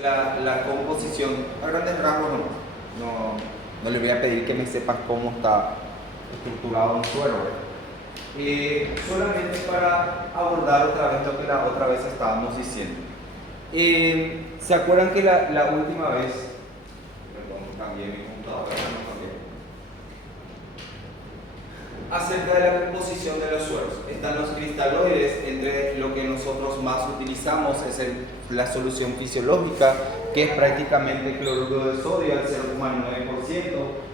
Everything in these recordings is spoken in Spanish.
La composición, a grandes rasgos no le voy a pedir que me sepas cómo está estructurado un suelo, solamente para abordar otra vez lo que la otra vez estábamos diciendo. ¿Se acuerdan que la última vez, perdón, cambié mi computadora, no cambié, acerca de la composición de los suelos? Están los cristaloides, entre lo que nosotros más utilizamos es la solución fisiológica, que es prácticamente cloruro de sodio al 0,9%.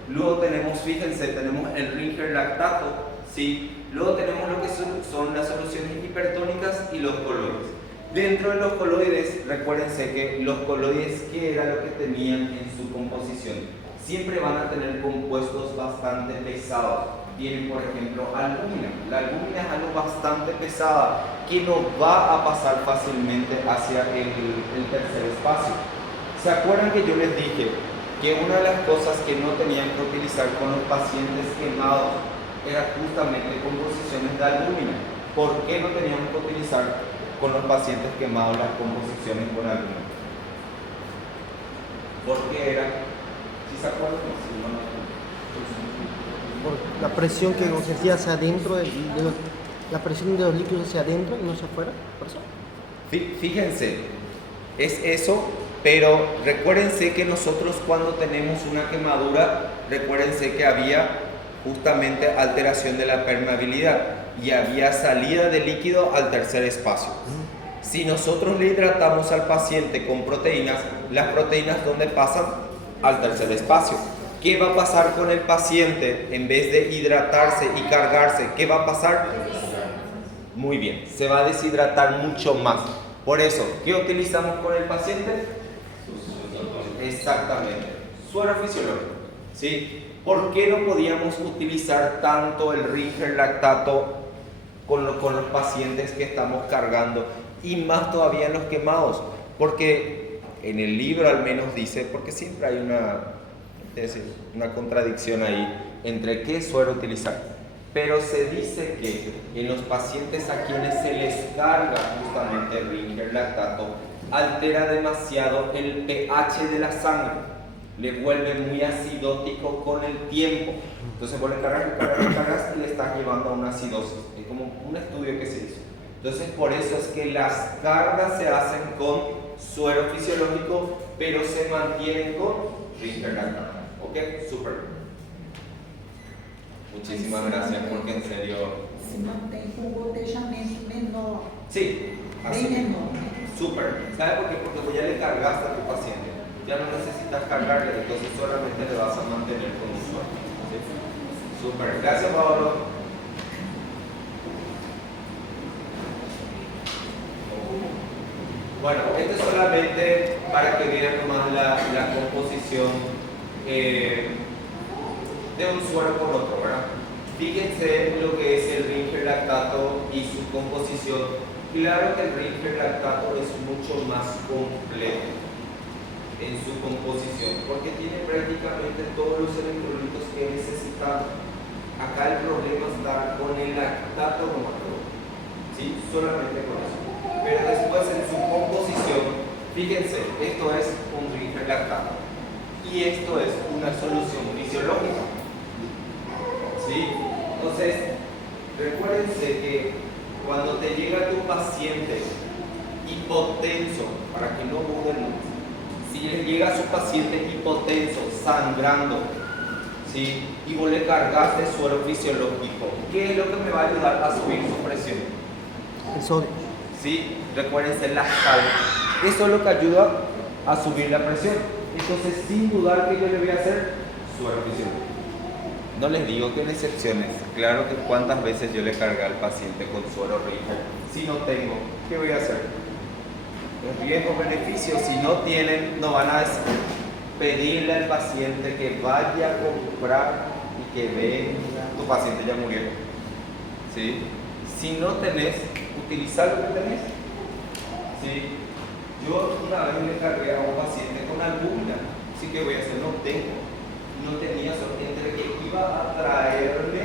Luego tenemos, fíjense, tenemos el Ringer lactato, ¿sí? Luego tenemos lo que son las soluciones hipertónicas y los coloides. Dentro de los coloides, recuérdense que los coloides, ¿qué era lo que tenían en su composición? Siempre van a tener compuestos bastante pesados. Tienen, por ejemplo, albúmina. La albúmina es algo bastante pesada que no va a pasar fácilmente hacia el tercer espacio. ¿Se acuerdan que yo les dije que una de las cosas que no tenían que utilizar con los pacientes quemados era justamente composiciones de albúmina? ¿Por qué no teníamos que utilizar con los pacientes quemados las composiciones con albúmina? Porque era, ¿sí se acuerdan? Sí, no. Por la presión que ejercía hacia adentro, la presión de los líquidos hacia adentro y no hacia afuera, por eso. Fíjense, es eso, pero recuérdense que nosotros cuando tenemos una quemadura, recuérdense que había justamente alteración de la permeabilidad y había salida de líquido al tercer espacio. Si nosotros le hidratamos al paciente con proteínas, las proteínas ¿dónde pasan? Al tercer espacio. ¿Qué va a pasar con el paciente? En vez de hidratarse y cargarse, ¿qué va a pasar? Muy bien, se va a deshidratar mucho más. Por eso, ¿qué utilizamos con el paciente? Exactamente, suero fisiológico, ¿sí? ¿Por qué no podíamos utilizar tanto el Ringer lactato con los pacientes que estamos cargando? Y más todavía en los quemados, porque en el libro al menos dice, porque siempre hay una contradicción ahí entre qué suero utilizar, pero se dice que en los pacientes a quienes se les carga justamente el Ringer lactato altera demasiado el pH de la sangre, le vuelve muy acidótico con el tiempo. Entonces vos le cargas y le estás llevando a una acidosis. Es como un estudio que se hizo. Entonces por eso es que las cargas se hacen con suero fisiológico, pero se mantienen con Ringer lactato. ¿Ok? Súper. Muchísimas gracias porque en serio... Se mantém com gotejamento menor. Sí, así. Bem menor. Súper. ¿Sabe por qué? Porque vos ya le cargaste a tu paciente. Ya no necesitas cargarle, entonces solamente le vas a mantener con un suero. ¿Sí? Súper. Gracias, Pablo. Bueno, esto es solamente para que vean más la composición de un suero con otro, ¿verdad? Fíjense lo que es el Ringer lactato y su composición. Claro que el Ringer lactato es mucho más completo en su composición porque tiene prácticamente todos los electrolitos que necesitamos. Acá el problema está con el lactato bromato, ¿sí? Solamente con eso. Pero después en su composición, fíjense, esto es un Ringer lactato y esto es una solución fisiológica, ¿sí? Entonces, recuérdense que cuando te llega tu paciente hipotenso, para que no duden, si le llega a su paciente hipotenso, sangrando, ¿sí? Y vos le cargaste suero fisiológico, ¿qué es lo que me va a ayudar a subir su presión? El sodio. ¿Sí? Recuérdense la sal. Eso es lo que ayuda a subir la presión. Entonces, sin dudar, que yo le voy a hacer suero fisiológico. No les digo que en excepciones, claro que cuántas veces yo le cargué al paciente con suero Ringer. Si no tengo, ¿qué voy a hacer? Los riesgos, beneficios, si no tienen, no van a pedirle al paciente que vaya a comprar y que venga. Tu paciente ya murió, ¿sí? Si no tenés, utilizar lo que tenés, ¿sí? Yo una vez le cargué a un paciente con albúmina, así que voy a hacer, no tengo. No tenía entre que iba a traerle,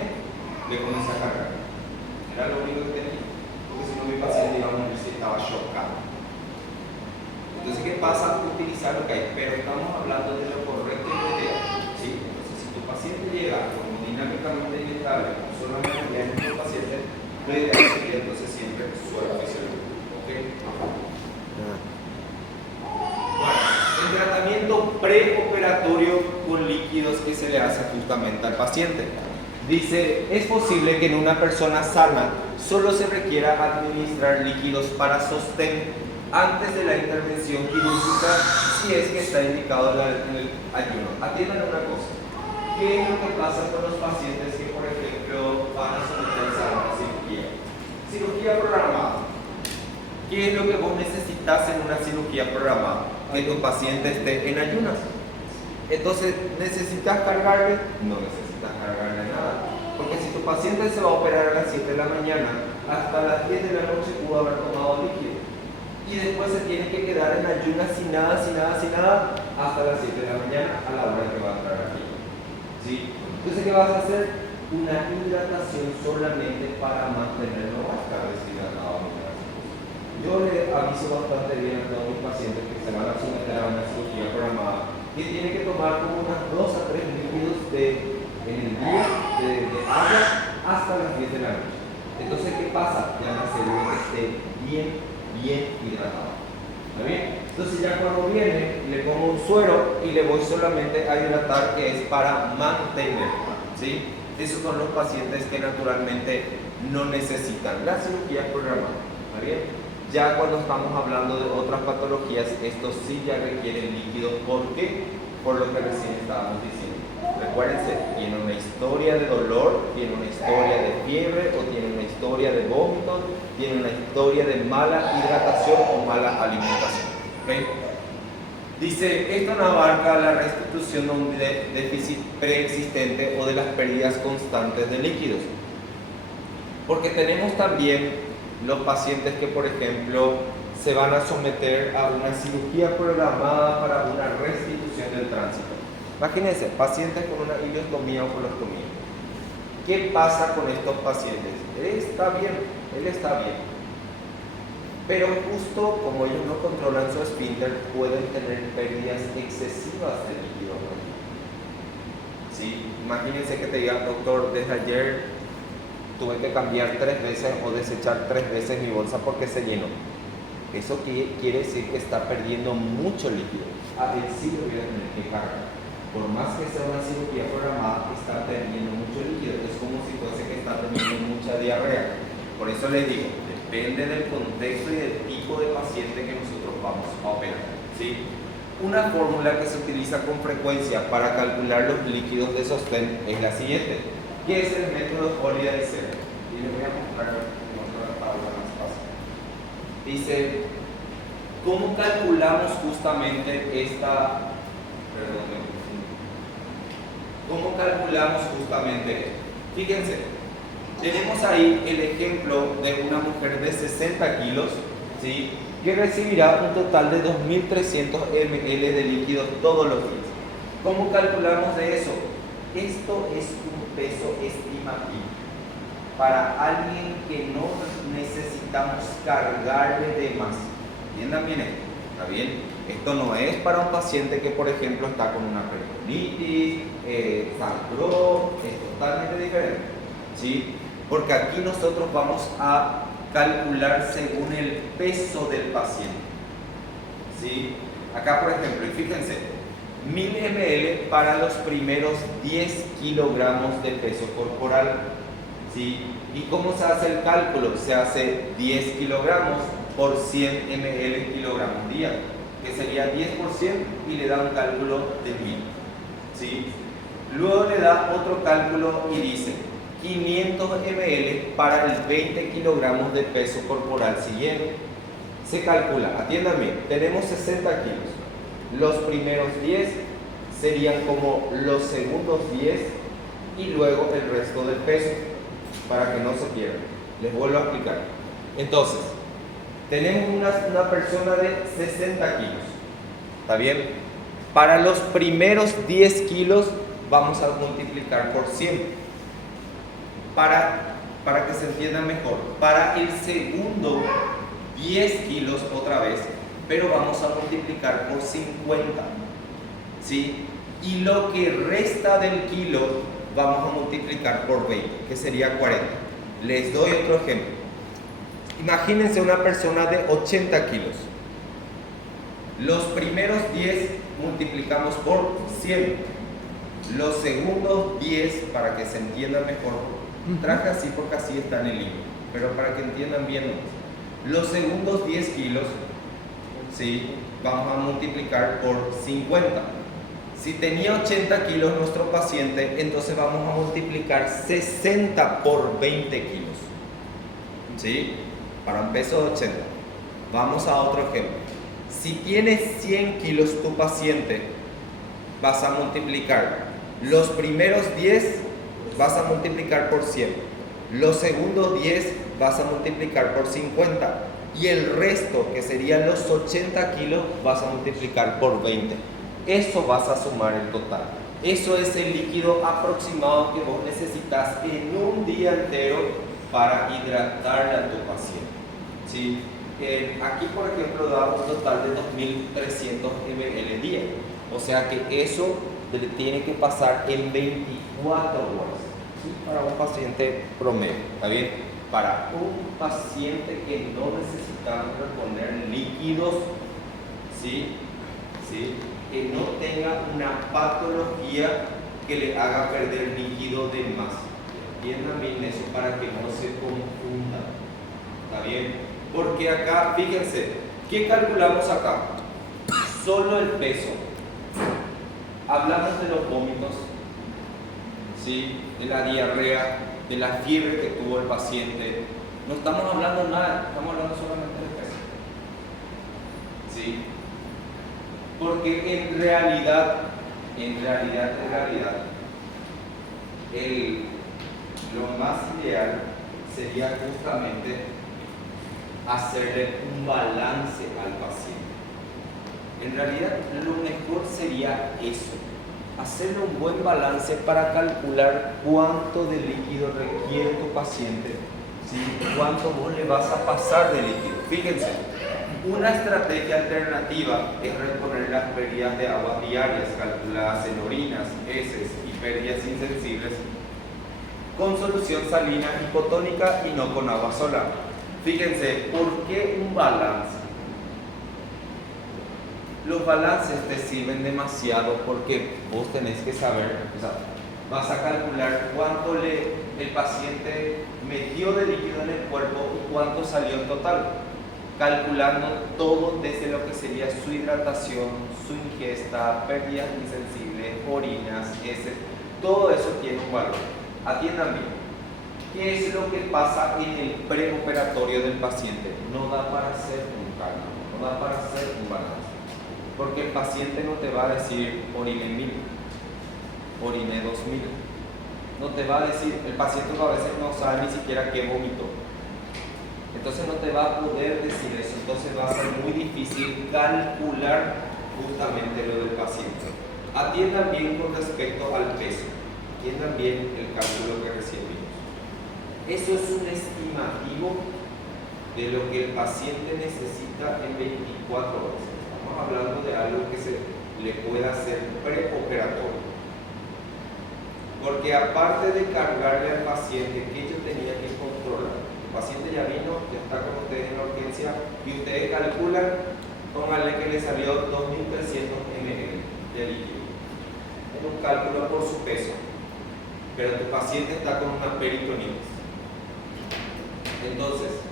le comencé a cargar. Era lo único que tenía, porque si no mi paciente iba a morir si estaba chocado. Entonces, ¿qué pasa? utilizar lo que hay, pero estamos hablando de lo correcto y lo ideal, ¿sí? Entonces, si tu paciente llega dinámicamente inestable, con solamente un paciente, lo ideal sería entonces siempre suero fisiológico. ¿Ok? El tratamiento preoperatorio con líquidos que se le hace justamente al paciente. Dice, es posible que en una persona sana solo se requiera administrar líquidos para sostén antes de la intervención quirúrgica si es que está indicado en el ayuno. Atiendan una cosa. ¿Qué es lo que pasa con los pacientes que, por ejemplo, van a someterse a una cirugía? Cirugía programada. ¿Qué es lo que vos necesitas en una cirugía programada? Que tu paciente esté en ayunas. Entonces, ¿necesitas cargarle? No necesitas cargarle nada. Porque si tu paciente se va a operar a las 7 de la mañana, hasta las 10 de la noche pudo haber tomado líquido. Y después se tiene que quedar en ayunas sin nada, hasta las 7 de la mañana a la hora que va a entrar aquí. ¿Sí? Entonces, ¿qué vas a hacer? Una hidratación solamente para mantenerlo, va a estar deshidratado. Yo le aviso bastante bien a todos mis pacientes que se van a someter a una cirugía programada que tienen que tomar como unas 2 a 3 líquidos en el día de agua hasta las 10 de la noche. Entonces, ¿qué pasa? Ya me aseguro que esté bien hidratado. ¿Está bien? Entonces ya cuando viene, le pongo un suero y le voy solamente a hidratar, que es para mantener. ¿Sí? Esos son los pacientes que naturalmente no necesitan la cirugía programada. ¿Está bien? Ya cuando estamos hablando de otras patologías, estos sí ya requieren líquido. ¿Por qué? Por lo que recién estábamos diciendo. Recuérdense, tiene una historia de dolor, tiene una historia de fiebre o tiene una historia de vómitos, tiene una historia de mala hidratación o mala alimentación. ¿Okay? Dice, esto no abarca la restitución de un déficit preexistente o de las pérdidas constantes de líquidos. Porque tenemos también los pacientes que, por ejemplo, se van a someter a una cirugía programada para una restitución del tránsito. Imagínense, pacientes con una ileostomía o colostomía. ¿Qué pasa con estos pacientes? Él está bien. Pero justo como ellos no controlan su esfínter, pueden tener pérdidas excesivas de líquido. ¿Sí? Imagínense que te diga, doctor, desde ayer tuve que cambiar 3 veces o desechar 3 veces mi bolsa porque se llenó. Eso quiere decir que está perdiendo mucho líquido. Él sí lo voy a tener que cargar. Por más que sea una cirugía programada, está perdiendo mucho líquido. Es como si fuese que está teniendo mucha diarrea. Por eso les digo, depende del contexto y del tipo de paciente que nosotros vamos a operar. ¿Sí? Una fórmula que se utiliza con frecuencia para calcular los líquidos de sostén es la siguiente. ¿Qué es el método Holiday-Serre? Y les voy a mostrar otra tabla más fácil. Dice, ¿cómo calculamos justamente esta? ¿Cómo calculamos justamente esto? Fíjense, tenemos ahí el ejemplo de una mujer de 60 kilos, ¿sí?, que recibirá un total de 2.300 ml de líquidos todos los días. ¿Cómo calculamos de eso? Esto es un peso estimativo para alguien que no necesitamos cargarle de más. ¿Entiendan bien esto? ¿Está bien? Esto no es para un paciente que, por ejemplo, está con una peritonitis, sangró, es totalmente diferente. ¿Sí? Porque aquí nosotros vamos a calcular según el peso del paciente. ¿Sí? Acá, por ejemplo, fíjense, 1000 ml para los primeros 10 kilogramos de peso corporal. ¿Sí? ¿Y cómo se hace el cálculo? Se hace 10 kilogramos por 100 ml kilogramos día, que sería 10%, y le da un cálculo de 1000. ¿Sí? Luego le da otro cálculo y dice 500 ml para el 20 kilogramos de peso corporal siguiente. Se calcula, atiendan bien, tenemos 60 kilos. Los primeros 10 serían como los segundos 10 y luego el resto del peso, para que no se pierdan. Les vuelvo a explicar. Entonces, tenemos una persona de 60 kilos. ¿Está bien? Para los primeros 10 kilos vamos a multiplicar por 100. Para que se entienda mejor, para el segundo 10 kilos otra vez, pero vamos a multiplicar por 50, ¿sí? Y lo que resta del kilo vamos a multiplicar por 20, que sería 40. Les doy otro ejemplo. Imagínense una persona de 80 kilos. Los primeros 10 multiplicamos por 100. Los segundos 10, para que se entienda mejor, traje así porque así está en el libro, pero para que entiendan bien, los segundos 10 kilos, ¿sí? Vamos a multiplicar por 50. Si tenía 80 kilos nuestro paciente, entonces vamos a multiplicar 60 por 20 kilos, ¿sí? Para un peso de 80. Vamos a otro ejemplo. Si tienes 100 kilos tu paciente, vas a multiplicar los primeros 10, vas a multiplicar por 100. Los segundos 10 vas a multiplicar por 50. Y el resto, que serían los 80 kilos, vas a multiplicar por 20. Eso vas a sumar el total. Eso es el líquido aproximado que vos necesitas en un día entero para hidratarle a tu paciente, ¿sí? Aquí, por ejemplo, da un total de 2.300 ml día. O sea que eso tiene que pasar en 24 horas, ¿sí? Para un paciente promedio, ¿está bien? Para un paciente que no necesitamos reponer líquidos, ¿sí? ¿Sí? Que no tenga una patología que le haga perder líquido de más. Entiendan bien eso para que no se confunda, ¿está bien? Porque acá, fíjense, ¿qué calculamos acá? Solo el peso. Hablamos de los vómitos, ¿sí? De la diarrea, de la fiebre que tuvo el paciente. No estamos hablando nada, estamos hablando solamente del peso, ¿sí? Porque en realidad, lo más ideal sería justamente hacerle un balance al paciente. En realidad, lo mejor sería eso, hacerle un buen balance para calcular cuánto de líquido requiere tu paciente, ¿sí? Cuánto vos le vas a pasar de líquido. Fíjense, una estrategia alternativa es reponer las pérdidas de aguas diarias calculadas en orinas, heces y pérdidas insensibles con solución salina hipotónica y no con agua solar. Fíjense, ¿por qué un balance? Los balances te sirven demasiado porque vos tenés que saber, o sea, vas a calcular cuánto el paciente metió de líquido en el cuerpo y cuánto salió en total, calculando todo desde lo que sería su hidratación, su ingesta, pérdidas insensibles, orinas, heces, todo eso tiene un valor. Atiendan bien. ¿Qué es lo que pasa en el preoperatorio del paciente? No da para hacer un cálculo, no da para hacer un balance. Porque el paciente no te va a decir oriné 1000, oriné 2000. No te va a decir, el paciente a veces no sabe ni siquiera qué vomitó. Entonces no te va a poder decir eso. Entonces va a ser muy difícil calcular justamente lo del paciente. Atiendan bien con respecto al peso. Atiendan bien el cálculo que recién vimos. Eso es un estimativo de lo que el paciente necesita en 24 horas. Estamos hablando de algo que se le pueda hacer preoperatorio. Porque aparte de cargarle al paciente, que yo tenía que controlar, el paciente ya vino, ya está con ustedes en la urgencia y ustedes calculan, pónganle que le salió 2.300 ml de líquido. Es un cálculo por su peso, pero tu paciente está con una peritonitis. Entonces,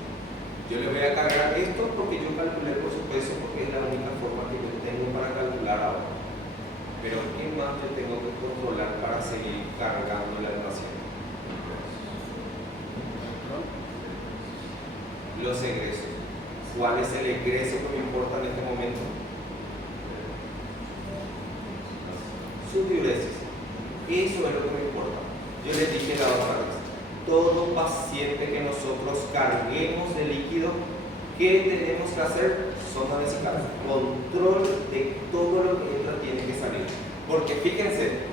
yo le voy a cargar esto porque yo calculé por su peso, porque es la única forma que yo tengo para calcular ahora. Pero ¿qué más yo tengo que controlar para seguir cargándole al paciente? Los egresos. ¿Cuál es el egreso que me importa en este momento? Su diuresis. Eso es lo que me importa. Yo les dije la otra vez. Todo paciente que nosotros carguemos de líquido, ¿qué tenemos que hacer? Sonda vesical. Control de todo lo que entra tiene que salir. Porque fíjense,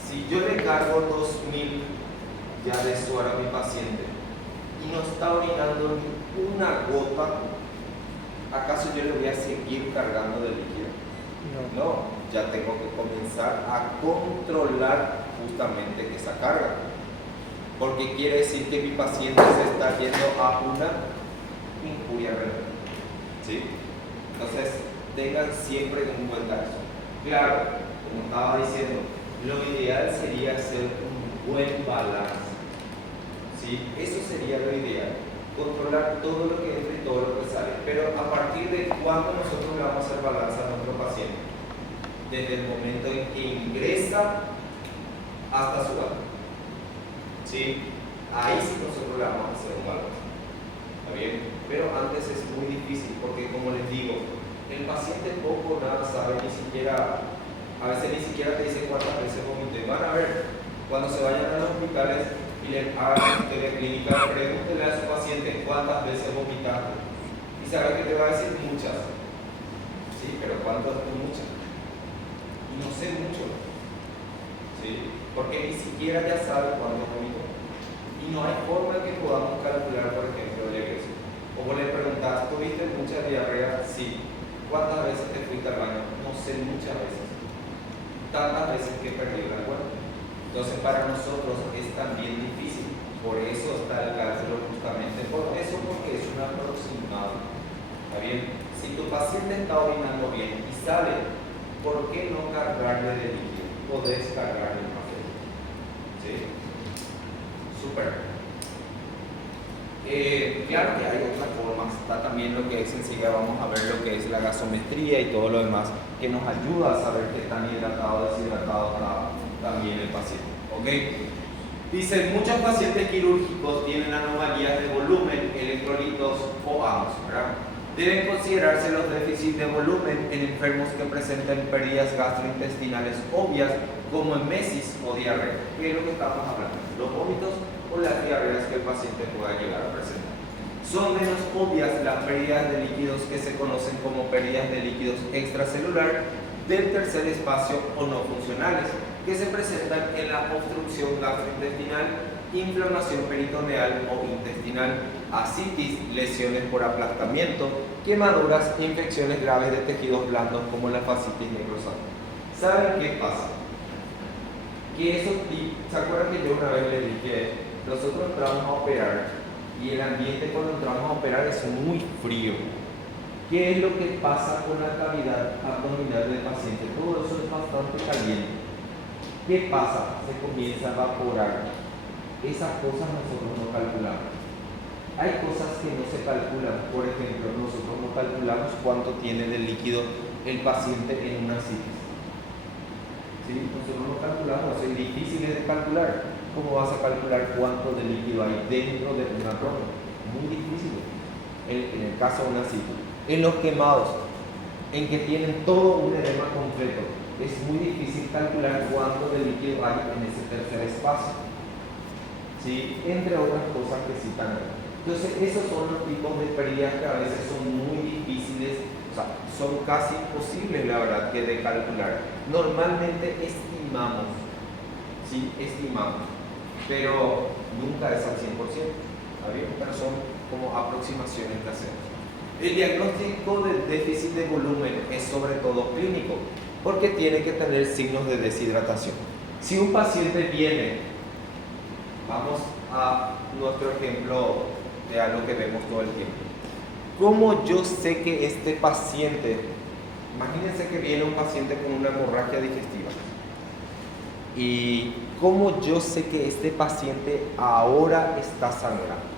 si yo le cargo 2000 ya de suero a mi paciente y no está orinando ni una gota, ¿acaso yo le voy a seguir cargando de líquido? No, ya tengo que comenzar a controlar justamente esa carga. Porque quiere decir que mi paciente se está yendo a una injuria renal. ¿Sí? Entonces, tengan siempre en cuenta eso. Claro, como estaba diciendo, lo ideal sería hacer un buen balance. ¿Sí? Eso sería lo ideal. Controlar todo lo que entra y todo lo que sale. Pero a partir de cuándo nosotros le vamos a hacer balance a nuestro paciente? Desde el momento en que ingresa hasta su alta. ¿Sí? Ahí sí nosotros le vamos a hacer un balance. ¿Está bien? Pero antes es muy difícil porque, como les digo, el paciente poco o nada sabe, ni siquiera, a veces ni siquiera te dice cuántas veces vomité. Van a ver, cuando se vayan a los hospitales y le hagan una historia clínica, pregúntenle a su paciente cuántas veces vomitaste. Y sabe que te va a decir muchas. Sí, pero ¿cuántas son muchas? Y no sé mucho. ¿Sí? Porque ni siquiera ya sabe cuándo vomitó. Y no hay forma que podamos calcular, por ejemplo, el egreso. O vos le preguntás, ¿tuviste mucha diarrea? Sí. ¿Cuántas veces te fuiste al baño? No sé, muchas veces. Tantas veces que perdí la cuenta. Entonces, para nosotros es también difícil. Por eso está el cálculo justamente. Por eso, porque es un aproximado. ¿Está bien? Si tu paciente está orinando bien y sale, ¿por qué no cargarle de líquido? Podés cargarle más de líquido. ¿Sí? Súper. Claro que hay otras formas. Está también lo que es enseguida, vamos a ver lo que es la gasometría y todo lo demás, que nos ayuda a saber qué tan hidratado o deshidratado está también el paciente. ¿Ok? Dice, muchos pacientes quirúrgicos tienen anomalías de volumen, electrolitos o ambos, ¿verdad? Deben considerarse los déficits de volumen en enfermos que presenten pérdidas gastrointestinales obvias como emesis o diarrea, que es lo que estamos hablando, los vómitos o las diarreas que el paciente pueda llegar a presentar. Son menos obvias las pérdidas de líquidos que se conocen como pérdidas de líquidos extracelular del tercer espacio o no funcionales, que se presentan en la obstrucción gastrointestinal, inflamación peritoneal o intestinal, ascitis, lesiones por aplastamiento, quemaduras, infecciones graves de tejidos blandos como la fascitis necrosante. ¿Saben qué pasa? Que eso, ¿se acuerdan que yo una vez les dije, nosotros entramos a operar y el ambiente cuando entramos a operar es muy frío? ¿Qué es lo que pasa con la cavidad abdominal del paciente? Todo eso es bastante caliente. ¿Qué pasa? Se comienza a evaporar. Esas cosas nosotros no calculamos. Hay cosas que no se calculan. Por ejemplo, nosotros no calculamos cuánto tiene de líquido el paciente en una citis. ¿Sí? Nosotros no calculamos, es difícil de calcular. ¿Cómo vas a calcular cuánto de líquido hay dentro de una ronda? Muy difícil. En el caso de una citis. En los quemados, en que tienen todo un edema completo, es muy difícil calcular cuánto de líquido hay en ese tercer espacio. ¿Sí? Entre otras cosas que citan. Entonces, esos son los tipos de pérdidas que a veces son muy difíciles, o sea, son casi imposibles, la verdad, que de calcular. Normalmente estimamos, ¿sí? Estimamos, pero nunca es al 100%, ¿está bien? Pero son como aproximaciones que hacemos. El diagnóstico del déficit de volumen es sobre todo clínico, porque tiene que tener signos de deshidratación. Si un paciente viene, vamos a nuestro ejemplo de algo que vemos todo el tiempo. ¿Cómo yo sé que este paciente, imagínense que viene un paciente con una hemorragia digestiva, y cómo yo sé que este paciente ahora está sangrando?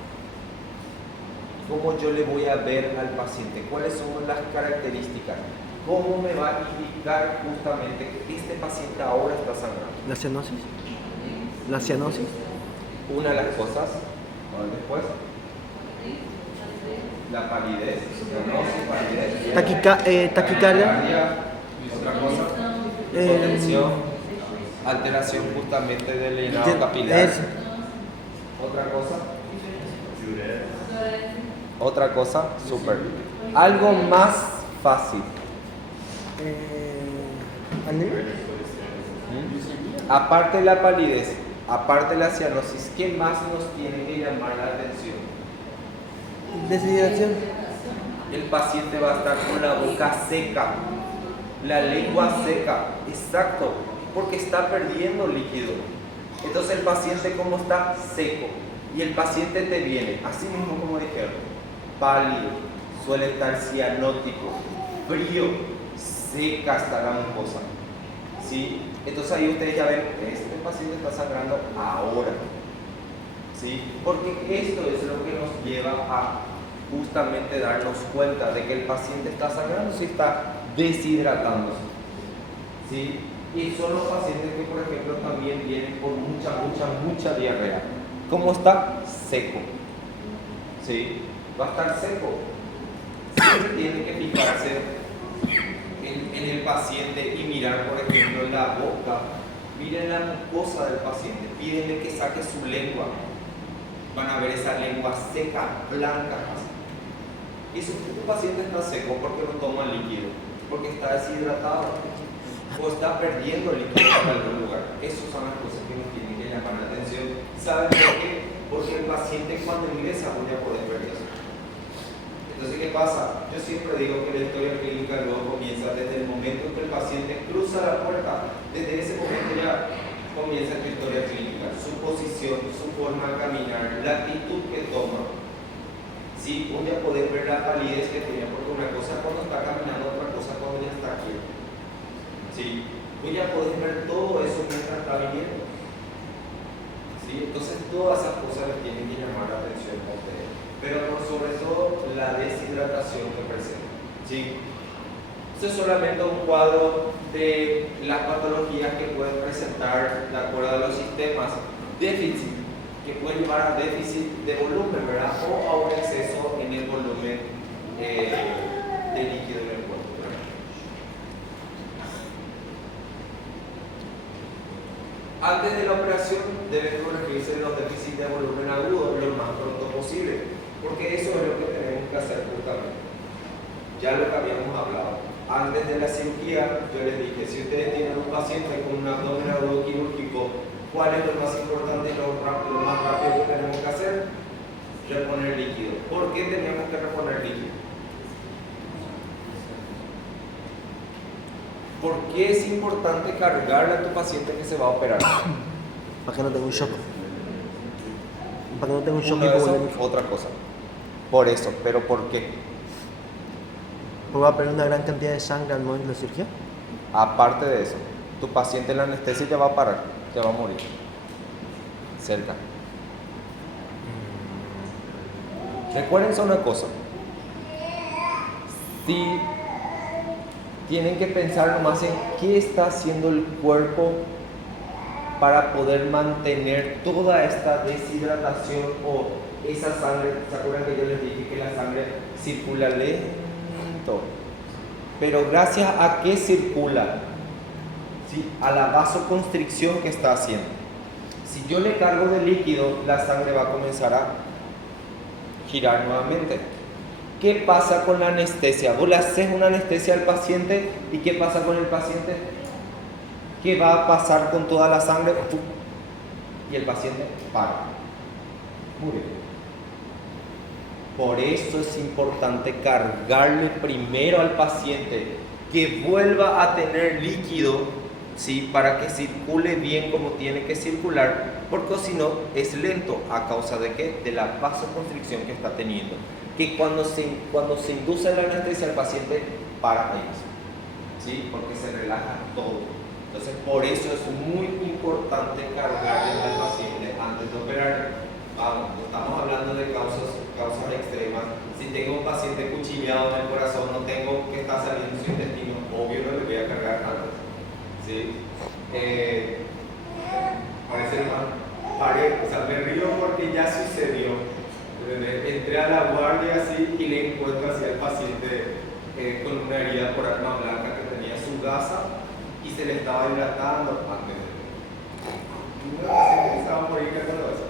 ¿Cómo yo le voy a ver al paciente? ¿Cuáles son las características? ¿Cómo me va a indicar justamente que este paciente ahora está sangrando? ¿La cianosis? ¿La cianosis? Una de las cosas, a ver después, la palidez, Taquicardia. Otra cosa, potención, alteración justamente del llenado capilar. Otra cosa, súper. Algo más fácil. ¿Anemia? Aparte de la palidez, aparte de la cianosis, ¿qué más nos tiene que llamar la atención? Deshidratación. el paciente va a estar con la boca seca, la lengua seca, exacto, porque está perdiendo líquido. Entonces el paciente, como está seco, y el paciente te viene, así mismo como dijeron, pálido, suele estar cianótico, frío, seca hasta la mucosa, ¿sí? Entonces ahí ustedes ya ven, este paciente está sangrando ahora, ¿sí? Porque esto es lo que nos lleva a justamente darnos cuenta de que el paciente está sangrando si está deshidratándose, ¿sí? Y son los pacientes que, por ejemplo, también vienen por mucha diarrea. ¿Cómo está? Seco, ¿sí? Va a estar seco. Siempre tienen que fijarse en el paciente y mirar, por ejemplo, la boca. Miren la mucosa del paciente, pídenle que saque su lengua. Van a ver esa lengua seca, blanca. Y si tu paciente está seco, ¿por qué no toma líquido? Porque está deshidratado o está perdiendo líquido en algún lugar. Esas son las cosas que nos tienen que llamar la atención. ¿Saben por qué? Porque el paciente, cuando ingresa, voy a poder ver eso. Entonces, ¿qué pasa? Yo siempre digo que la historia clínica luego comienza desde el momento que el paciente cruza la puerta. Desde ese momento ya comienza tu historia clínica, su posición, su forma de caminar, la actitud que toma. Sí, voy a poder ver la palidez que tiene, porque una cosa es cuando está caminando, otra cosa es cuando ya está aquí. Sí, voy a poder ver todo eso mientras está viniendo. Sí, entonces todas esas cosas les tienen que llamar la atención a ustedes, pero por sobre todo la deshidratación que presenta. ¿Sí? Esto es solamente un cuadro de las patologías que pueden presentar de acuerdo a los sistemas. Déficit, que puede llevar a déficit de volumen, ¿verdad? O a un exceso en el volumen de líquido en el cuerpo, ¿verdad? Antes de la operación deben corregirse los déficits de volumen agudo lo más pronto posible, porque eso es lo que tenemos que hacer justamente. Ya lo que habíamos hablado. Antes de la cirugía, yo les dije, si ustedes tienen un paciente con un abdomen agudo quirúrgico, ¿cuál es lo más importante y lo más rápido que tenemos que hacer? Reponer líquido. ¿Por qué tenemos que reponer líquido? ¿Por qué es importante cargarle a tu paciente que se va a operar? Para que no tenga un shock. Para que no tenga un shock Uno de esos, hipovolémico. otra cosa. Por eso, ¿pero por qué? Porque va a perder una gran cantidad de sangre al momento de la cirugía. Aparte de eso, tu paciente en la anestesia te va a parar, te va a morir. Cerca. Recuérdense una cosa. Si tienen que pensar nomás en qué está haciendo el cuerpo para poder mantener toda esta deshidratación o esa sangre. ¿Se acuerdan que yo les dije que la sangre circula lento? Pero gracias a qué circula, ¿sí? A la vasoconstricción que está haciendo. Si yo le cargo de líquido, la sangre va a comenzar a girar nuevamente. ¿Qué pasa con la anestesia? Vos le haces una anestesia al paciente y ¿qué pasa con el paciente? ¿Qué va a pasar con toda la sangre? Y el paciente para. Murió. Por eso es importante cargarle primero al paciente, que vuelva a tener líquido, ¿sí? Para que circule bien como tiene que circular, porque si no es lento. ¿A causa de qué? De la vasoconstricción que está teniendo. Que cuando se induce la anestesia, el paciente para ahí, ¿sí? Porque se relaja todo. Entonces, por eso es muy importante cargarle al paciente antes de operar. Vamos, estamos hablando de causas extremas. Si tengo un paciente cuchillado en el corazón, no tengo que estar saliendo su intestino, obvio no le voy a cargar antes. ¿Sí? Parece mal. O sea, me río porque ya sucedió. Entré a la guardia así y le encuentro así al paciente con una herida por arma blanca que tenía su gasa y se le estaba hidratando antes de una paciente que estaba por ahí cargando eso.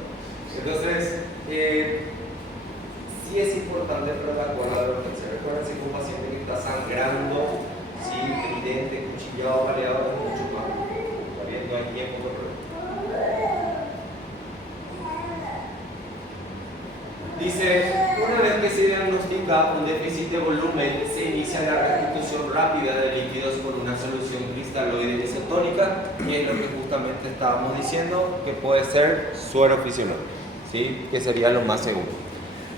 Entonces, sí es importante para la cuerda de emergencia. Recuerden que un paciente que está sangrando, sí, tridente, cuchillado, baleado, es mucho más. Todavía no hay tiempo para eso. Dice, una vez que se diagnostica indica un déficit de volumen, se inicia la restitución rápida de líquidos con una solución cristaloide isotónica, y es lo que justamente estábamos diciendo, que puede ser suero fisiológico, ¿sí? Que sería lo más seguro.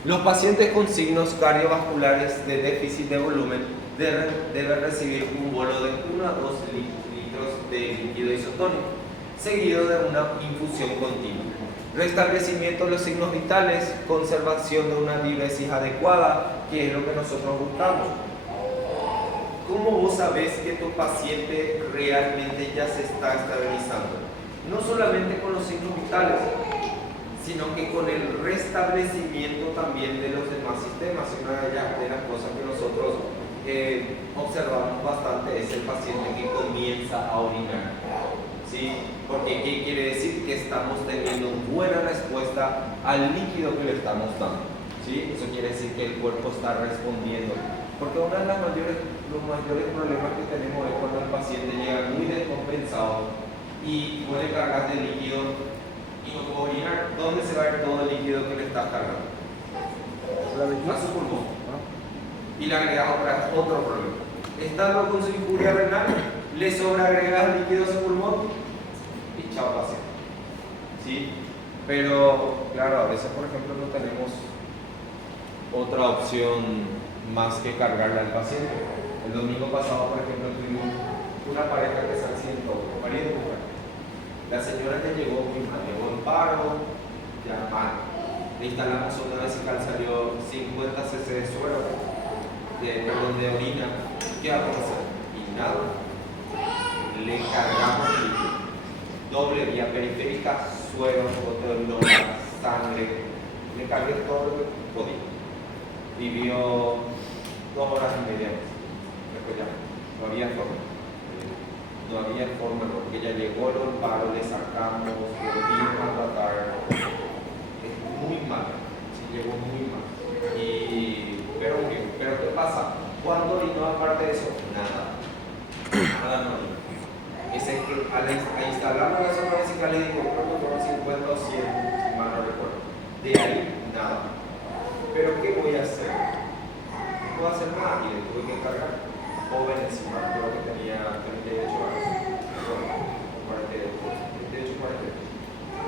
Los pacientes con signos cardiovasculares de déficit de volumen deben recibir un bolo de 1 a 2 litros de líquido isotónico, seguido de una infusión continua. Restablecimiento de los signos vitales, conservación de una diuresis adecuada, que es lo que nosotros buscamos. ¿Cómo vos sabés que tu paciente realmente ya se está estabilizando? No solamente con los signos vitales, sino que con el restablecimiento también de los demás sistemas. Y una de las cosas que nosotros observamos bastante es el paciente que comienza a orinar. ¿Sí? Porque ¿qué quiere decir? Que estamos teniendo buena respuesta al líquido que le estamos dando. ¿Sí? Eso quiere decir que el cuerpo está respondiendo. Porque uno de los mayores problemas que tenemos es cuando el paciente llega muy descompensado y puede cargar de líquido y no puede orinar. ¿Dónde se va a ir todo el líquido que le estás cargando? A su pulmón. Y le agregas otro problema. Estando con su injuria renal, le sobreagregas líquido a su pulmón y chao paciente. ¿Sí? Pero, claro, a veces, por ejemplo, no tenemos otra opción más que cargarle al paciente. El domingo pasado, por ejemplo, tuvimos una pareja que se accidentó, marido y mujer. La señora que llegó muy mal, llegó en paro, ya mal. Le instalamos una vesical, salió 50 cc de suero, de orina. ¿Qué vamos a hacer? Y nada. Le cargamos líquido. Doble vía periférica, suero, goteo de loma, sangre. Le cargué todo lo que podía. Vivió 2 horas y media más. Después ya, no había forma. No había forma, no, porque ya llegó el paro, le sacamos, volvimos a tratar. Es muy mal, sí, llegó muy mal. Pero ¿qué pasa? ¿Cuándo orinó aparte de eso? Nada. Nada no orinó. Es que al instalarlo en la zona vesical le digo, creo que fueron 50 o 100, si mal no recuerdo. De ahí, nada. ¿Pero qué voy a hacer? No puedo hacer nada y le tuve que encargar. Joven encima, creo que tenía 38 años. 48.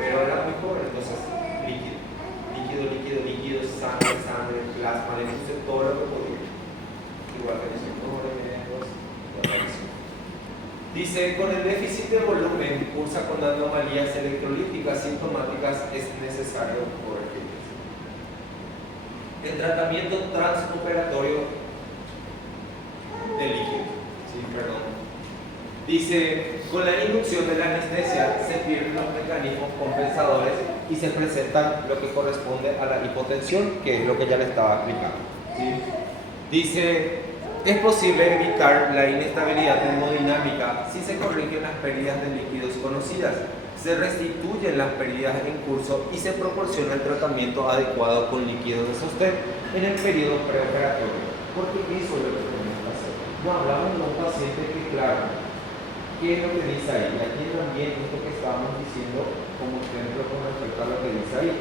Pero era muy joven, entonces líquido, sangre, plasma, le puse todo lo que podía. Igual que dice, dice, con el déficit de volumen, cursa con anomalías electrolíticas sintomáticas, es necesario corregirlas. El tratamiento transoperatorio de líquido. Sí, perdón. Dice, con la inducción de la anestesia se pierden los mecanismos compensadores y se presenta lo que corresponde a la hipotensión, que es lo que ya le estaba explicando. ¿Sí? Dice, es posible evitar la inestabilidad termodinámica si se corrigen las pérdidas de líquidos conocidas, se restituyen las pérdidas en curso y se proporciona el tratamiento adecuado con líquido de sostén en el periodo preoperatorio. Porque eso es lo que tenemos que hacer. No hablamos de un paciente que, claro, ¿qué es lo que dice ahí? Y aquí también esto que estábamos diciendo como ejemplo con respecto a lo que dice ahí.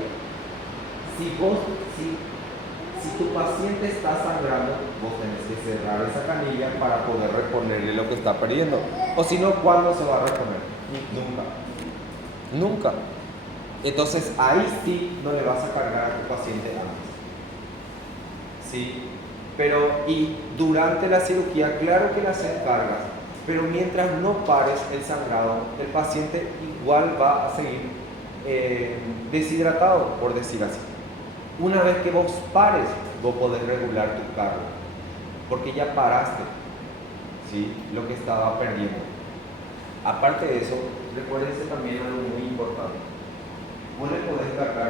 Si tu paciente está sangrando, vos tenés que cerrar esa canilla para poder reponerle lo que está perdiendo. O si no, ¿cuándo se va a reponer? Nunca. Entonces ahí sí no le vas a cargar a tu paciente antes. ¿Sí? Pero, y durante la cirugía, claro que las encargas, pero mientras no pares el sangrado, el paciente igual va a seguir deshidratado, por decir así. Una vez que vos pares, vos podés regular tu carga, porque ya paraste, ¿sí? Lo que estaba perdiendo. Aparte de eso, recuérdense también algo muy importante. Vos le podés cargar